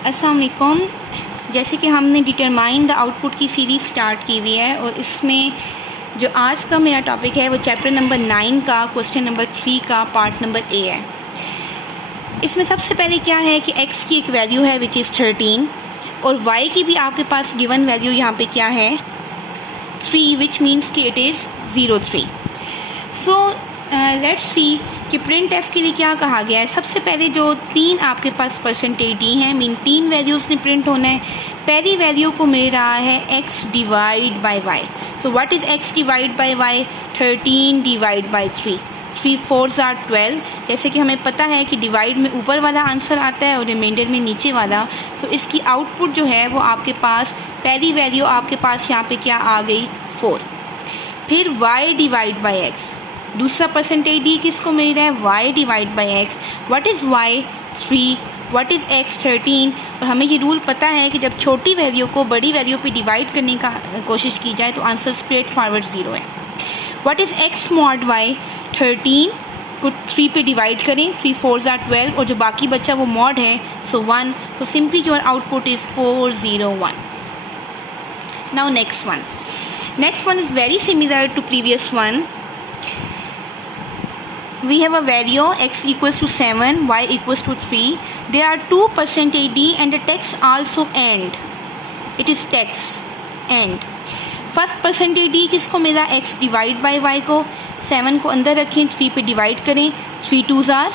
अस्सलाम वालेकुम। जैसे कि हमने डिटरमाइन द आउटपुट की सीरीज़ स्टार्ट की हुई है और इसमें जो आज का मेरा टॉपिक है वो चैप्टर नंबर 9 का क्वेश्चन नंबर 3 का पार्ट नंबर ए है। इसमें सबसे पहले क्या है कि x की एक वैल्यू है विच इज़ 13 और y की भी आपके पास गिवन वैल्यू यहाँ पे क्या है 3 विच मीन्स कि it is 03। So let's see कि प्रिंट एफ के लिए क्या कहा गया है। सबसे पहले जो 3 आपके पास परसेंटेज डी हैं, मीन 3 वैल्यूज़ ने प्रिंट होना है। पहली वैल्यू को मिल रहा है x divide by y। So what is x divide by y? 13 divide by 3, 3 4s are 12। जैसे कि हमें पता है कि डिवाइड में ऊपर वाला आंसर आता है और रिमाइंडर में नीचे वाला। सो इसकी आउटपुट जो है वो आपके पास पहली वैल्यू आपके पास यहाँ पे क्या आ गई 4। फिर y डिवाइड बाय x, दूसरा परसेंटेज डी किसको मिल रहा है y divide by x। What is y? 3। What is x? 13। और हमें ये रूल पता है कि जब छोटी वैल्यू को बड़ी वैल्यू पे डिवाइड करने का कोशिश की जाए तो आंसर स्ट्रेट फॉरवर्ड 0 है। What is x mod y? 13 को 3 पे डिवाइड करें, 3 4s are 12 और जो बाकी बचा वो मॉड है so 1। So simply your output is 401। Now next one is very similar to previous one. We have a value x equals to 7, y equals to 3. There are 2 percentage d and the text also end. It is text end. First percentage D किसको मिला? x divide by y को। 7 को अंदर रखें, 3 पे divide करें, 3 2s are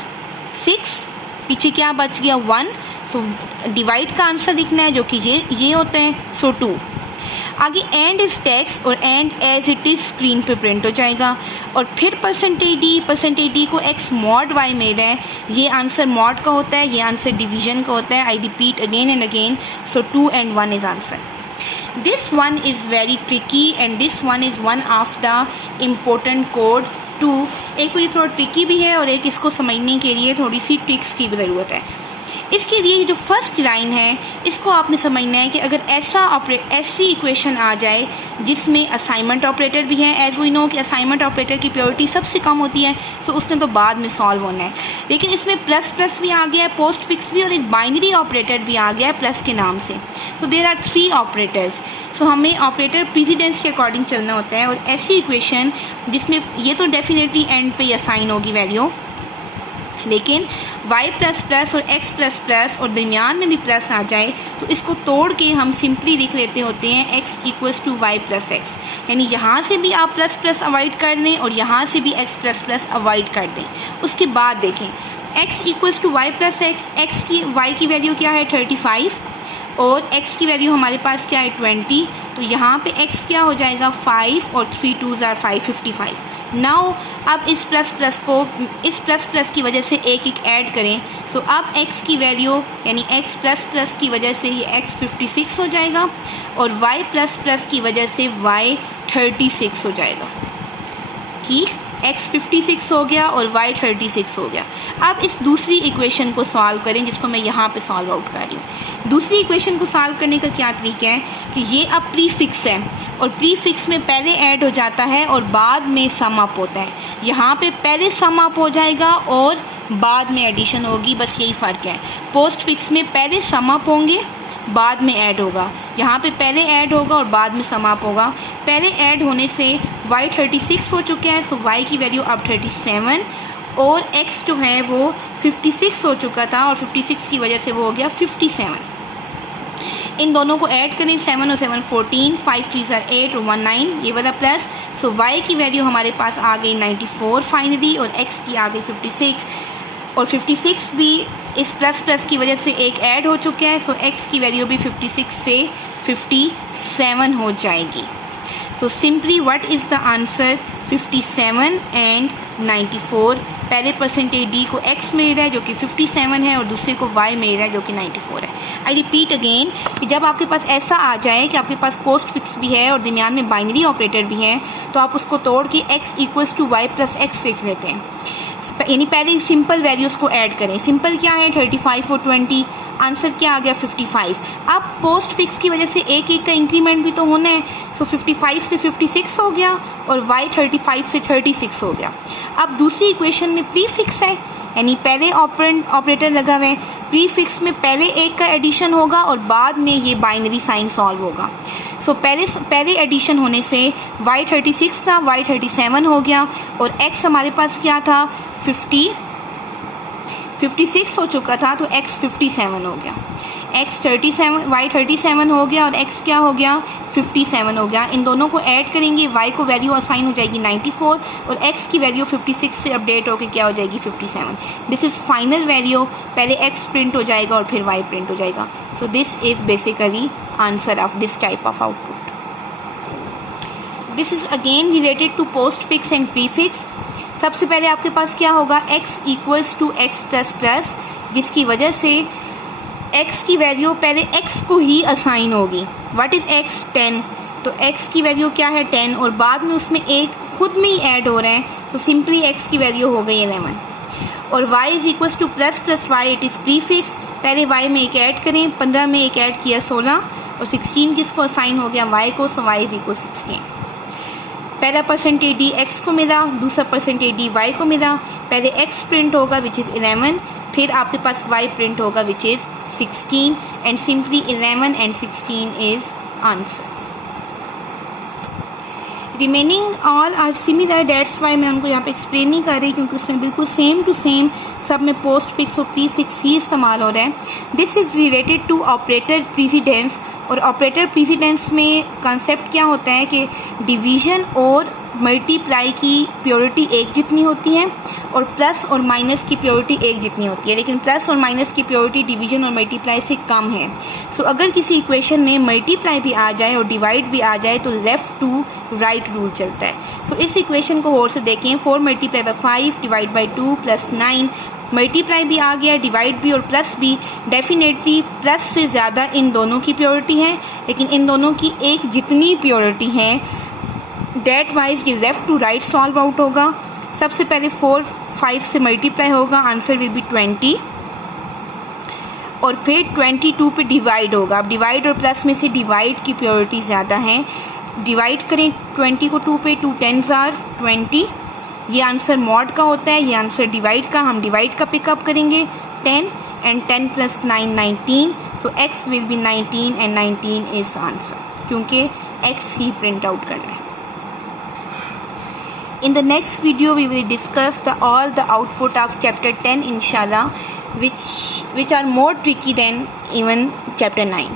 6, पीछे क्या बच गया 1। सो डिवाइड का आंसर लिखना है जो कि ये होता है, सो 2। आगे एंड इज टेक्स्ट और and as it is screen पे प्रिंट हो जाएगा। और फिर परसेंटेज डी को x मॉड y मिल रहा है। ये आंसर मॉड का होता है, ये आंसर डिवीजन का होता है। I repeat again and again. So 2 and 1 is answer. This one is very tricky and this one is one of the important code 2। एक तो ये थोड़ा ट्रिकी भी है और एक इसको समझने के लिए थोड़ी सी ट्रिक्स की भी ज़रूरत है। इसके लिए जो फर्स्ट लाइन है इसको आपने समझना है कि अगर ऐसी इक्वेशन आ जाए जिसमें असाइनमेंट ऑपरेटर भी है, एज वी नो कि असाइनमेंट ऑपरेटर की प्योरिटी सबसे कम होती है, सो उसने तो बाद में सॉल्व होना है। लेकिन इसमें प्लस प्लस भी आ गया है, पोस्ट फिक्स भी, और एक बाइनरी ऑपरेटर भी आ गया है प्लस के नाम से। So there are 3 operators. So हमें ऑपरेटर प्रेसिडेंस के अकॉर्डिंग चलना होता है। और ऐसी इक्वेशन जिसमें ये तो डेफिनेटली एंड पे असाइन होगी वैल्यू, लेकिन y प्लस प्लस और x प्लस प्लस और दरमियान में भी प्लस आ जाए तो इसको तोड़ के हम सिंपली लिख लेते होते हैं x equals to y plus x. यानी यहाँ से भी आप प्लस प्लस अवॉइड कर दें और यहाँ से भी x प्लस प्लस अवॉइड कर दें। उसके बाद देखें x equals to y plus x, y की वैल्यू क्या है 35 और x की वैल्यू हमारे पास क्या है 20। तो यहाँ पे x क्या हो जाएगा 5 और 3 2s are 5, 55। नाउ अब इस प्लस प्लस की वजह से एक ऐड करें। सो अब x की वैल्यू यानी x प्लस प्लस की वजह से ये x 56 हो जाएगा और y प्लस प्लस की वजह से y 36 हो जाएगा। ठीक, x 56 हो गया और y 36 हो गया। अब इस दूसरी इक्वेशन को सॉल्व करें जिसको मैं यहाँ पे सॉल्व आउट कर रही हूँ। दूसरी इक्वेशन को सॉल्व करने का क्या तरीका है कि ये अब प्रीफिक्स है और प्रीफिक्स में पहले ऐड हो जाता है और बाद में सम अप होता है। यहाँ पे पहले सम अप हो जाएगा और बाद में एडिशन होगी, बस यही फ़र्क है। पोस्ट फिक्स में पहले सम अप होंगे बाद में ऐड होगा, यहाँ पे पहले ऐड होगा और बाद में समाप होगा। पहले ऐड होने से y 36 हो चुका है, सो y की वैल्यू अब 37 और x जो है वो 56 हो चुका था और 56 की वजह से वो हो गया 57। इन दोनों को ऐड करें, 7 और 7 14, 5 3s are 8 और 1 9, ये वाला प्लस। सो y की वैल्यू हमारे पास आ गई 94 फाइनली और x की आ गई 56 और 56 भी इस प्लस प्लस की वजह से एक ऐड हो चुका है। सो x की वैल्यू भी 56 से 57 हो जाएगी। So simply what is the answer 57 and 94। पहले परसेंटेज डी को x मिल रहा है जो कि 57 है और दूसरे को y मिल रहा है जो कि 94 है। आई रिपीट अगेन कि जब आपके पास ऐसा आ जाए कि आपके पास पोस्ट फिक्स भी है और दरमियान में बाइनरी ऑपरेटर भी है तो आप उसको तोड़ के x equals to y plus x लिख लेते हैं। यानी पहले सिंपल वैल्यूज़ को ऐड करें। सिंपल क्या है 35 और 20, आंसर क्या आ गया 55। अब पोस्ट फिक्स की वजह से एक का इंक्रीमेंट भी तो होना है। सो 55 से 56 हो गया और y 35 से 36 हो गया। अब दूसरी इक्वेशन में प्री फिक्स है यानी पहले ऑपरेटर लगा हुआ है, प्रीफिक्स में पहले एक का एडिशन होगा और बाद में ये बाइनरी साइन सॉल्व होगा। सो पहले एडिशन होने से y36 था, y37 हो गया और x हमारे पास क्या था 56 हो चुका था, तो x 57 हो गया, y37 हो गया और x क्या हो गया 57 हो गया। इन दोनों को ऐड करेंगे, y को वैल्यू असाइन हो जाएगी 94 और x की वैल्यू 56 से अपडेट होकर क्या हो जाएगी 57। दिस इज़ फाइनल वैल्यू, पहले x प्रिंट हो जाएगा और फिर y प्रिंट हो जाएगा। So this is basically answer of this type of output. This is again related to postfix and prefix. सबसे पहले आपके पास क्या होगा x equals to x plus plus, जिसकी वजह से x की वैल्यू पहले x को ही असाइन होगी। व्हाट इज़ x 10, तो x की वैल्यू क्या है 10 और बाद में उसमें एक खुद में ही ऐड हो रहे हैं, सो सिंपली x की वैल्यू हो गई 11। और y is equals to plus plus y, it is prefix, पहले y में एक ऐड करें, 15 में एक ऐड किया 16 और 16 किसको असाइन हो गया y को, सो y इज इक्वल 16। पहला परसेंटेज डी x को मिला, दूसरा परसेंटेज डी y को मिला, पहले x प्रिंट होगा विच इज़ 11, फिर आपके पास y प्रिंट होगा which is 16 and simply 11 and 16 is answer. Remaining all are similar, that's why मैं उनको यहाँ पे एक्सप्लेन नहीं कर रही क्योंकि उसमें बिल्कुल सेम टू सेम सब में पोस्ट फिक्स और प्री फिक्स ही इस्तेमाल हो रहा है। This is related to operator precedence, और ऑपरेटर प्रीसिडेंस में कंसेप्ट क्या होता है कि डिवीज़न और मल्टीप्लाई की प्योरिटी एक जितनी होती है और प्लस और माइनस की प्योरिटी एक जितनी होती है, लेकिन प्लस और माइनस की प्योरिटी डिवीज़न और मल्टीप्लाई से कम है। सो अगर किसी इक्वेशन में मल्टीप्लाई भी आ जाए और डिवाइड भी आ जाए तो लेफ़्ट टू राइट रूल चलता है। सो इस इक्वेशन को और से देखें, 4 multiply by 5 divide by 2 plus 9, multiply भी आ गया, डिवाइड भी और प्लस भी, डेफिनेटली प्लस से ज़्यादा इन दोनों की प्योरिटी है, लेकिन इन दोनों की एक जितनी प्योरिटी है, डेट वाइज ये left to right solve out होगा। सबसे पहले 4 5 से मल्टीप्लाई होगा, आंसर विल बी 20 और फिर 22 पे डिवाइड होगा। अब डिवाइड और प्लस में से डिवाइड की प्योरिटी ज़्यादा है, डिवाइड करें 20 को 2 पे, 2 10s are 20, ये आंसर मॉड का होता है, ये आंसर डिवाइड का, हम डिवाइड का पिकअप करेंगे 10 and 10 plus 9 19, so x will be 19 and 19 is answer, क्योंकि x ही प्रिंट आउट करना है। In the next video we will discuss all the output of chapter 10 inshallah, which are more tricky than even chapter 9.